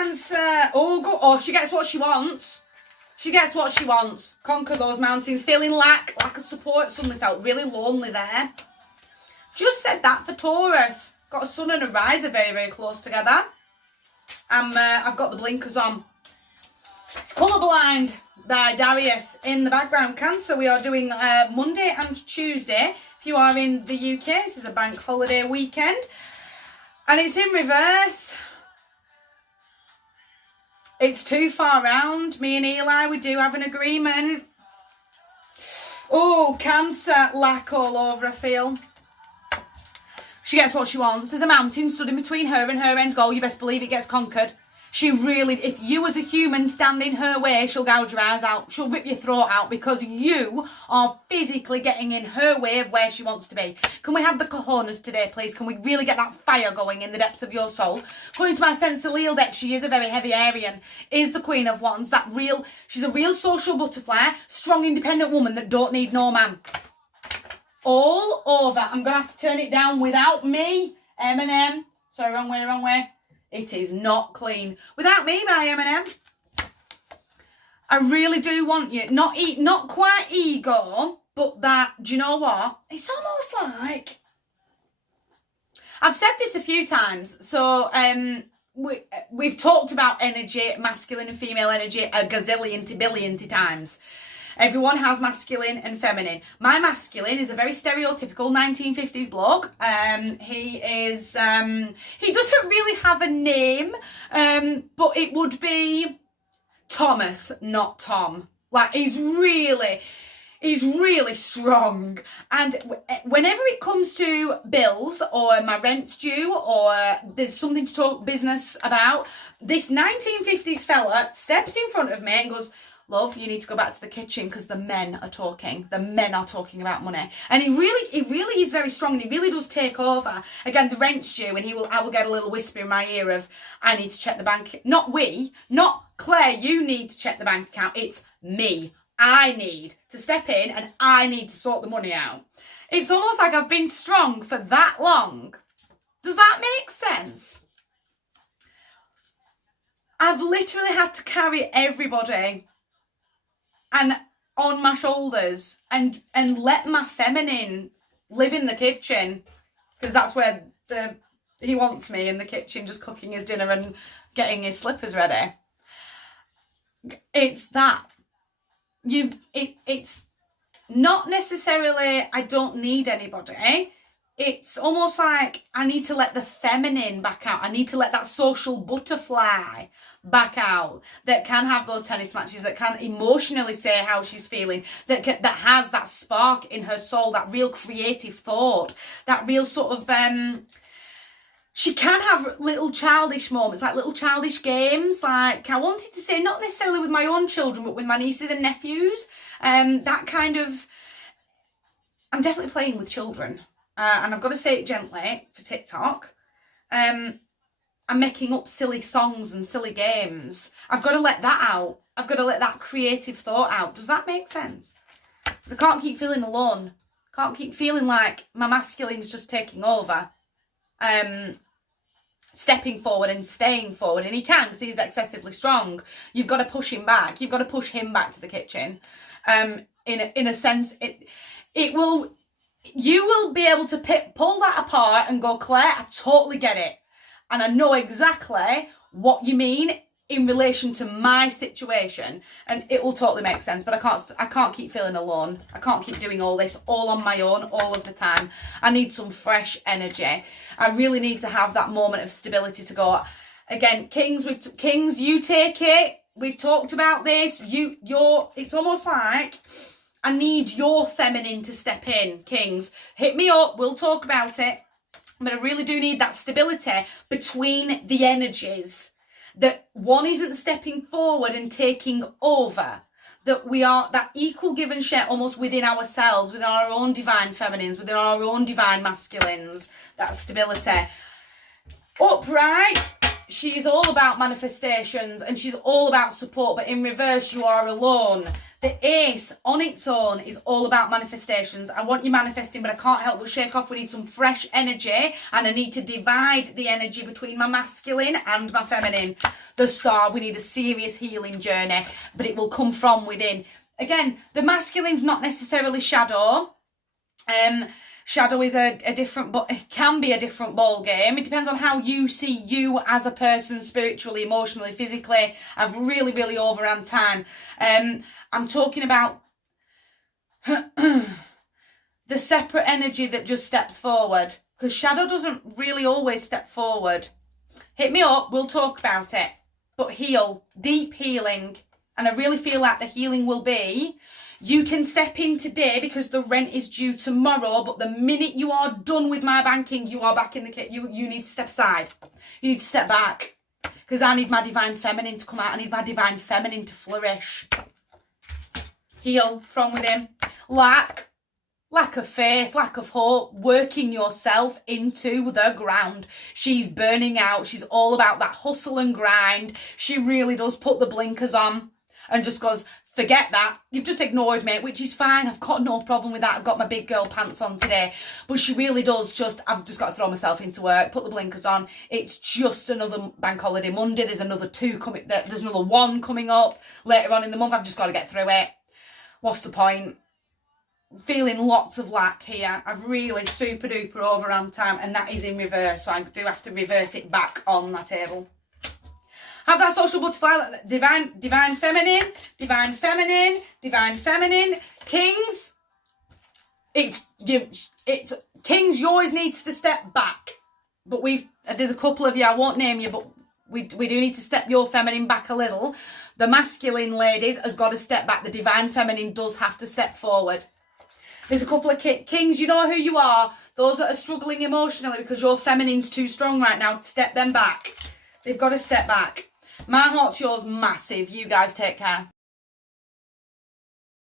Cancer. Oh, go. Oh, she gets what she wants. She gets what she wants. Conquer those mountains. Feeling lack of support. Suddenly felt really lonely there. Just said that for Taurus. Got a sun and a riser very, very close together. I've got the blinkers on. It's Colourblind by Darius in the background. Cancer, we are doing Monday and Tuesday. If you are in the UK, this is a bank holiday weekend. And it's in reverse. It's too far round. Me and Eli, we do have an agreement. Oh, Cancer, lack all over, I feel. She gets what she wants. There's a mountain stood in between her and her end goal. You best believe it gets conquered. She really, if you as a human stand in her way, she'll gouge your eyes out. She'll rip your throat out because you are physically getting in her way of where she wants to be. Can we have the cojones today, please? Can we really get that fire going in the depths of your soul? According to my Sensorial deck, she is a very heavy Arian. Is the Queen of Wands. She's a real social butterfly, strong, independent woman that don't need no man. All over. I'm going to have to turn it down without me. Eminem. Sorry, wrong way, wrong way. It is not clean. Without me by Eminem. I really do want you. Not quite ego, but that, do you know what? It's almost like... I've said this a few times. So, we've talked about energy, masculine and female energy, a gazillion to billion times. Everyone has masculine and feminine. My masculine is a very stereotypical 1950s bloke. He doesn't really have a name, but it would be Thomas, not Tom. Like, he's really strong. And whenever it comes to bills or my rent's due or there's something to talk business about, this 1950s fella steps in front of me and goes, love, you need to go back to the kitchen because the men are talking. The men are talking about money. And he really is very strong and he really does take over. Again, the rent's due and I will get a little whisper in my ear of, I need to check the bank. Not Claire, you need to check the bank account. It's me. I need to step in and I need to sort the money out. It's almost like I've been strong for that long. Does that make sense? I've literally had to carry everybody and on my shoulders and let my feminine live in the kitchen because that's where he wants me in the kitchen, just cooking his dinner and getting his slippers ready. It's that it's not necessarily I don't need anybody. It's almost like I need to let the feminine back out. I need to let that social butterfly back out that can have those tennis matches, that can emotionally say how she's feeling, that has that spark in her soul, that real creative thought, that real sort of she can have little childish moments, like little childish games, like I wanted to say not necessarily with my own children but with my nieces and nephews, that kind of, I'm definitely playing with children. And I've got to say it gently for TikTok. I'm making up silly songs and silly games. I've got to let that out. I've got to let that creative thought out. Does that make sense? Because I can't keep feeling alone. Can't keep feeling like my masculine's just taking over. Stepping forward and staying forward. And he can because he's excessively strong. You've got to push him back. You've got to push him back to the kitchen. In a sense, it will... You will be able to pull that apart and go, Claire, I totally get it. And I know exactly what you mean in relation to my situation. And it will totally make sense. But I can't keep feeling alone. I can't keep doing all this all on my own all of the time. I need some fresh energy. I really need to have that moment of stability to go. Again, Kings, you take it. We've talked about this. It's almost like... I need your feminine to step in, Kings. Hit me up, we'll talk about it. But I really do need that stability between the energies. That one isn't stepping forward and taking over. That we are that equal give and share almost within ourselves, within our own divine feminines, within our own divine masculines. That stability. Upright, she's all about manifestations and she's all about support. But in reverse, you are alone. The ace on its own is all about manifestations. I want you manifesting, but I can't help but shake off. We need some fresh energy, and I need to divide the energy between my masculine and my feminine. The star, we need a serious healing journey, but it will come from within. Again, the masculine's not necessarily shadow. Shadow is a different, but it can be a different ball game. It depends on how you see you as a person, spiritually, emotionally, physically. I've really overrun time. I'm talking about the separate energy that just steps forward, because shadow doesn't really always step forward. Hit me up, we'll talk about it. But heal, deep healing, and I really feel like the healing will be, you can step in today because the rent is due tomorrow, but the minute you are done with my banking, you are back in the kit. You need to step aside. You need to step back, because I need my divine feminine to come out. I need my divine feminine to flourish. Heal from within. Lack of faith, lack of hope, working yourself into the ground. She's burning out. She's all about that hustle and grind. She really does put the blinkers on and just goes, forget that. You've just ignored me, which is fine. I've got no problem with that. I've got my big girl pants on today. But she really does just, I've just got to throw myself into work, put the blinkers on. It's just another bank holiday Monday. There's another there's another one coming up later on in the month. I've just got to get through it. What's the point? Feeling lots of lack here. I've really super duper overrun time, and that is in reverse. So I do have to reverse it back on my table. Have that social butterfly, divine feminine, divine feminine, divine feminine. Kings, it's Kings, yours needs to step back. But there's a couple of you, I won't name you, but we do need to step your feminine back a little. The masculine ladies has got to step back. The divine feminine does have to step forward. There's a couple of Kings, you know who you are. Those that are struggling emotionally because your feminine's too strong right now, step them back. They've got to step back. My heart's yours, massive. You guys take care.